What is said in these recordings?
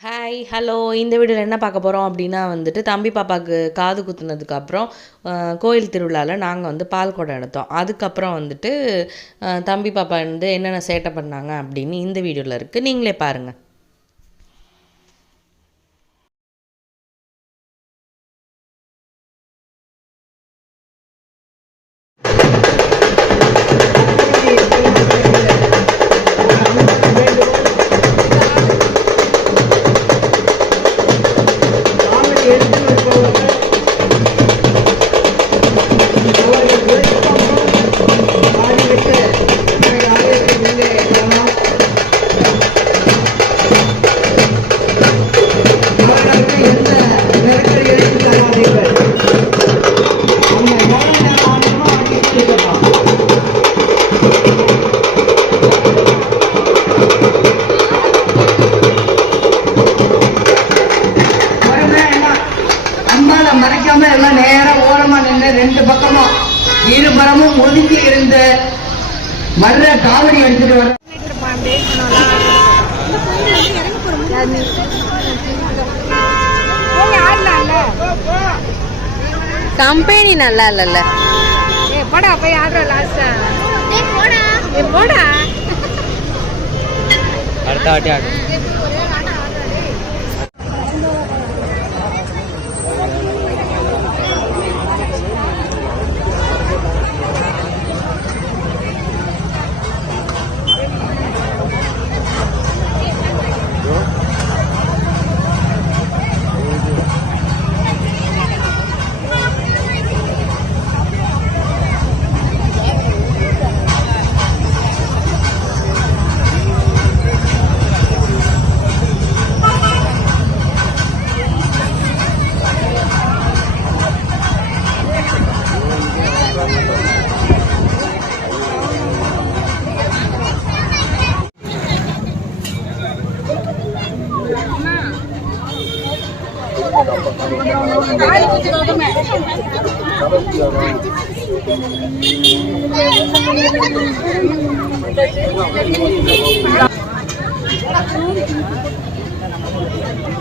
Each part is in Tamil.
ஹாய் ஹலோ இந்த வீடியோவில் என்ன பார்க்க போகிறோம் அப்படின்னா வந்துட்டு தம்பி பாப்பாவுக்கு காது குத்துனதுக்கப்புறம் கோயில் திருவிழாவில் நாங்கள் வந்து பால் குடம் எடுத்தோம். அதுக்கப்புறம் வந்துட்டு தம்பி பாப்பா வந்து என்னென்ன சேட்டை பண்ணாங்க அப்படின்னு இந்த வீடியோவில் இருக்குது நீங்களே பாருங்கள் காவடி எடுத்துட்டு வர கம்பெனி நல்லா இல்லல்ல. போடா போய் ஆடுற லாஸ்டா ஏ போடா. அடுத்த வாட்டி ஆடு.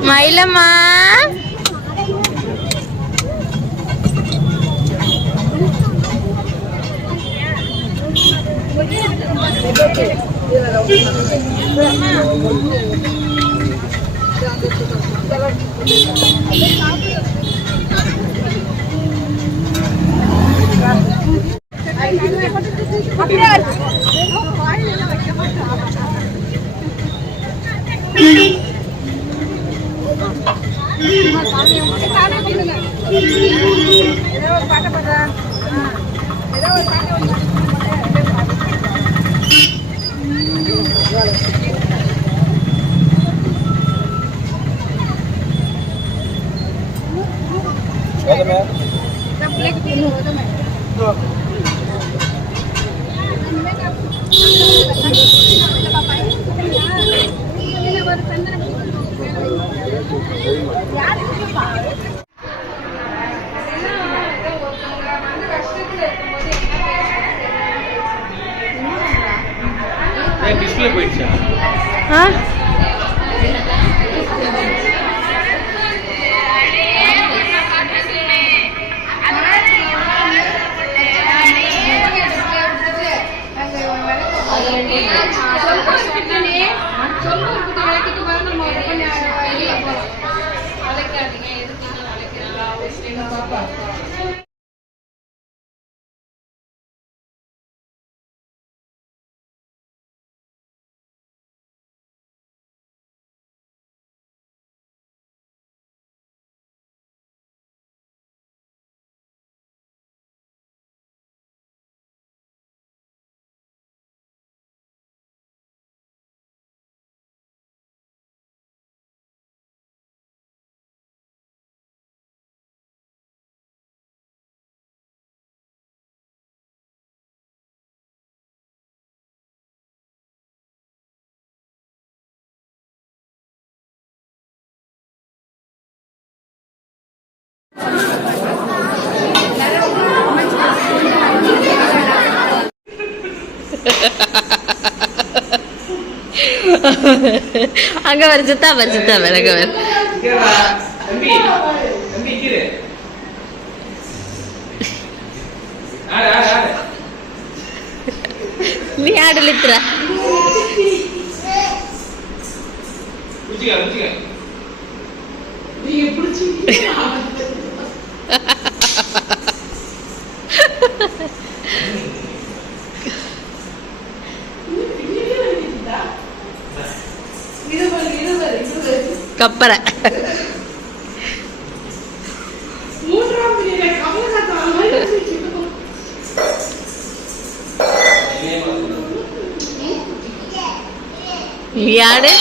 మైలమ్మా Huh? அங்க வர சித்தா வர சித்தா வர அங்க வர. நீ ஆடு லித்ரா நீங்க பிடிச்சி கப்பரை நீ ஆடு.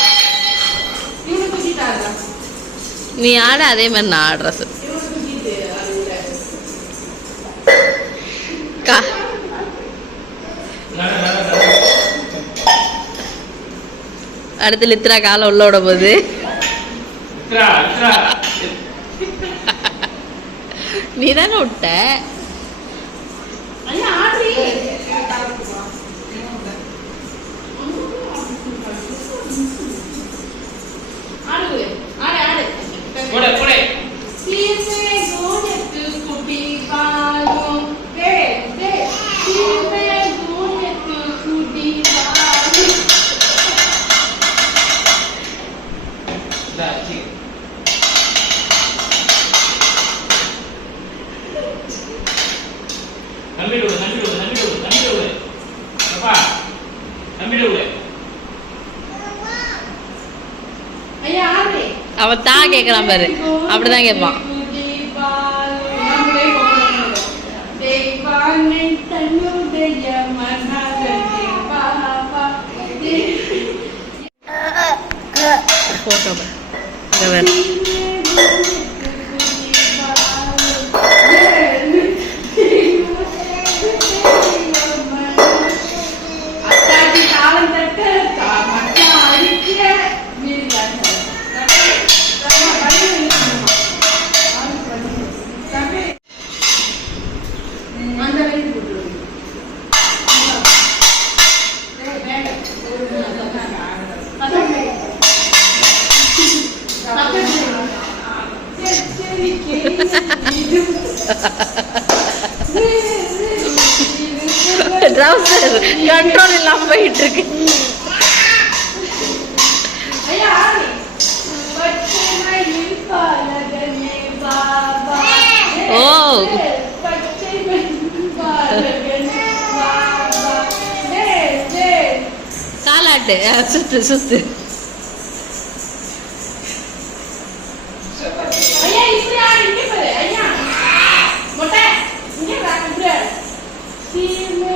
நீ ஆடு அதே மாதிரி நான் ஆடுற சார் கா அடுத்து லித்ரா காலை உள்ள விட போகுது நீ தானே விட்ட. போடு போடு அப்பா விடு அவன் தான் கேட்கறான் பாரு. அப்படிதான் கேட்பான். போட்டோ இங்க பாரு. ட்ரௌசர் கண்ட்ரோல் இல்லாம போயிட்டு இருக்கு ஓ. காலாட்டு சுத்து சுத்து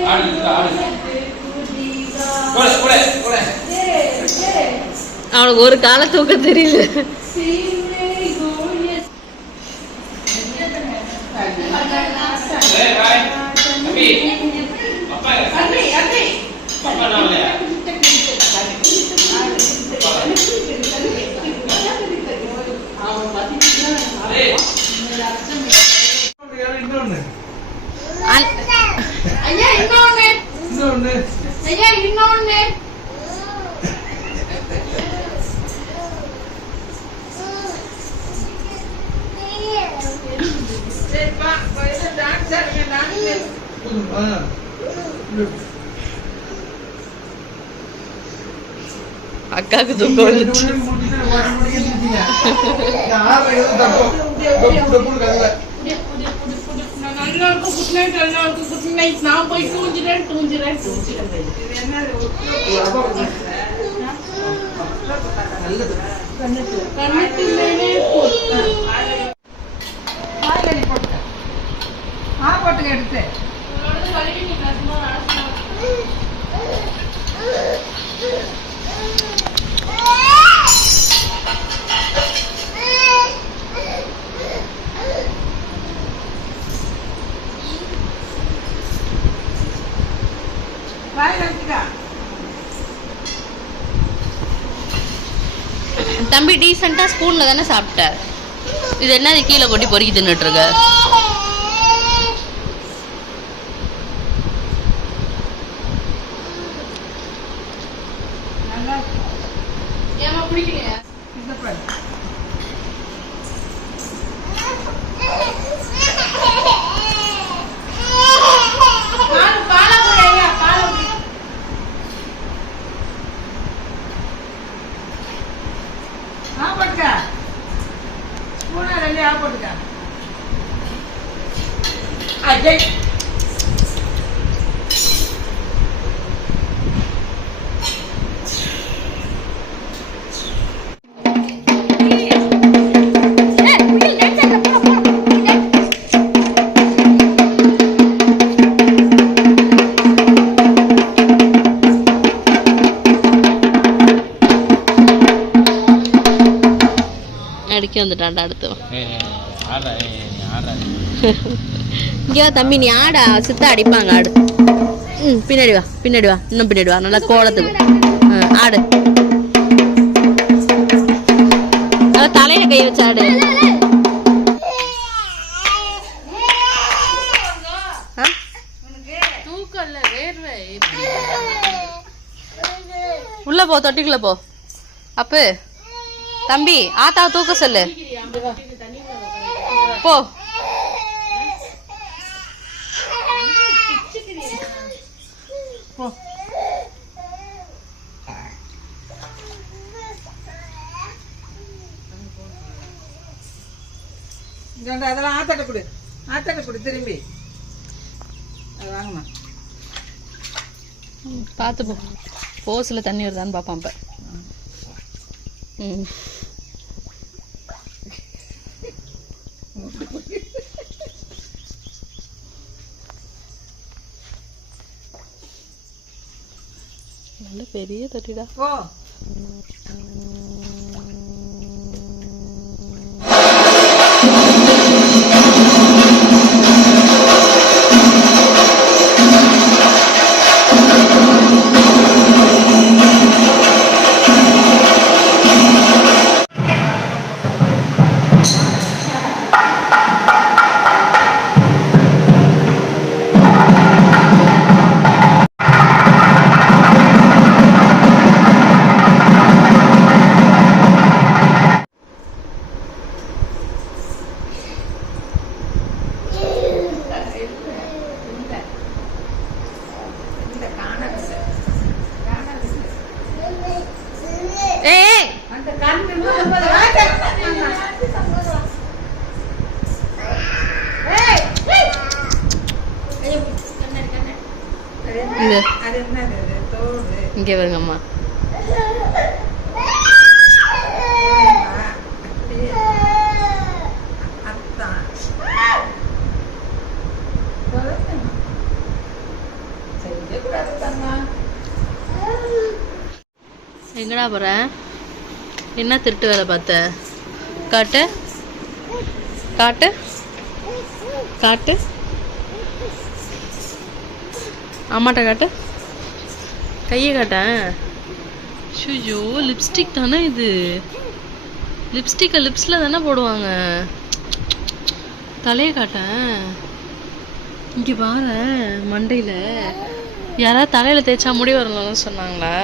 ஆடு இந்தா, ஆடு போடு போடு போடு அவனுக்கு ஒரு காலை தூக்க தெரியல ஏய் பாய் தம்பி அப்பா அப்பா நான் வரலையா? ஏய் இன்னொன்னு அன்- இன்னொன்னு அக்காவுக்கு தூக்கம் வந்துச்சு. நான் போய் தூஞ்சிறேன் தூஞ்சிறேன் தூஞ்சிறேன் போட்டுக்க எடுத்து. தம்பி டீசெண்டாக ஸ்பூனில் தானே சாப்பிட்ட இது என்னது கீழே கொட்டி பொறுக்கி ஆப்பட்டுக்கா ஸ்பூனாக ரெண்டு ஆப்பட்டுக்கா அஜய். அடிக்க வந்துட்டான்டா அடுத்தவன். இங்கே தம்பி நீ ஆடா. சித்தா அடிப்பாங்க ஆடு. ம் பின்னாடி வா பின்னாடி வா. இன்னும் பின்னாடி வா. நல்லா கோலத்துக்கு. ஆடு. நல்லா தலையில கை வச்சு ஆடு? உள்ள போ தொட்டிக்குள்ள போ. அப்பு. தம்பி ஆத்தாவை தூக்க சொல்லு. போ. அதெல்லாம் ஆத்தாட்ட கொடு. ஆத்தாட்ட கொடு திரும்பி. வாங்கம்மா. பார்த்து போ. போஸில் தண்ணி வருதான்னு பார்ப்பான் இப்போ ம் நல்ல பெரிய தொட்டிடா போ இங்கே வருங்கம்மா. எங்கடா போற? என்ன திருட்டு வேலை பார்த்த? காட்டு. காட்டு. காட்டு. அம்மாட்ட காட்டு. கையை காட்டேன் ஷுஜோ லிப்ஸ்டிக் தானே இது? லிப்ஸ்டிக்கை லிப்ஸில் தானே போடுவாங்க. தலையை காட்டேன் இங்கே பாரு மண்டையில். யாராவது தலையில் தேய்ச்சா முடி வரணும்னு சொன்னாங்களா?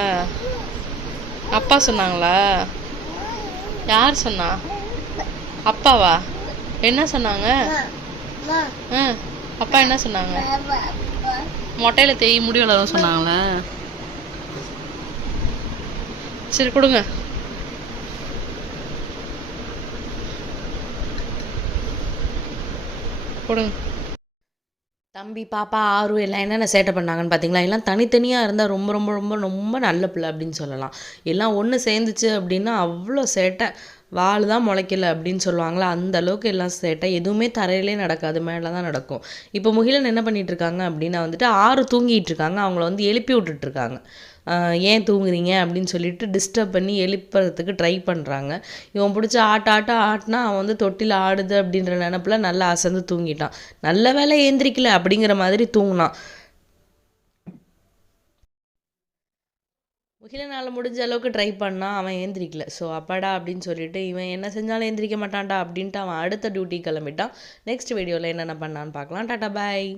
அப்பா சொன்னாங்களா? யார் சொன்னா? அப்பாவா? என்ன சொன்னாங்க? ஆ அப்பா என்ன சொன்னாங்க? மொட்டையில தேய் முடி வளரும் சொன்னாங்களா? சரி கொடுங்க. கொடுங்க. தம்பி பாப்பா ஆறு எல்லாம் என்னென்ன சேட்டை பண்ணாங்கன்னு பார்த்தீங்களா எல்லாம் தனித்தனியாக இருந்தால் ரொம்ப ரொம்ப ரொம்ப ரொம்ப நல்ல பிள்ளை அப்படின்னு சொல்லலாம். எல்லாம் ஒன்று சேர்ந்துச்சு அப்படின்னா அவ்வளோ சேட்டை. வால் தான் முளைக்கல அப்படின்னு சொல்லுவாங்களா? அந்த அளவுக்கு எல்லாம் சேட்டை எதுவுமே தரையிலே நடக்காது மேலே தான் நடக்கும். இப்போ முகிலன் என்ன பண்ணிட்டு இருக்காங்க அப்படின்னா வந்துட்டு ஆறு தூங்கிட்டு இருக்காங்க அவங்கள வந்து எழுப்பி விட்டுட்டு இருக்காங்க ஏன் தூங்குறீங்க அப்படின்னு சொல்லிட்டு டிஸ்டர்ப் பண்ணி எழுப்புறதுக்கு ட்ரை பண்ணுறாங்க இவன் பிடிச்ச ஆட்ட ஆட்ட ஆட்டினா அவன் வந்து தொட்டில் ஆடுது அப்படின்ற நினப்பில் நல்லா அசந்து தூங்கிட்டான். நல்ல வேலை ஏந்திரிக்கல அப்படிங்கிற மாதிரி தூங்கினான். முகிலனால் முடிஞ்ச அளவுக்கு ட்ரை பண்ணால் அவன் ஏந்திரிக்கல. ஸோ அப்பாடா அப்படின்னு சொல்லிட்டு இவன் என்ன செஞ்சாலும் ஏந்திரிக்க மாட்டான்டா அப்படின்ட்டு அவன் அடுத்த டியூட்டி கிளம்பிட்டான். நெக்ஸ்ட் வீடியோவில் என்னென்ன பண்ணான்னு பார்க்கலாம். டாட்டா பாய்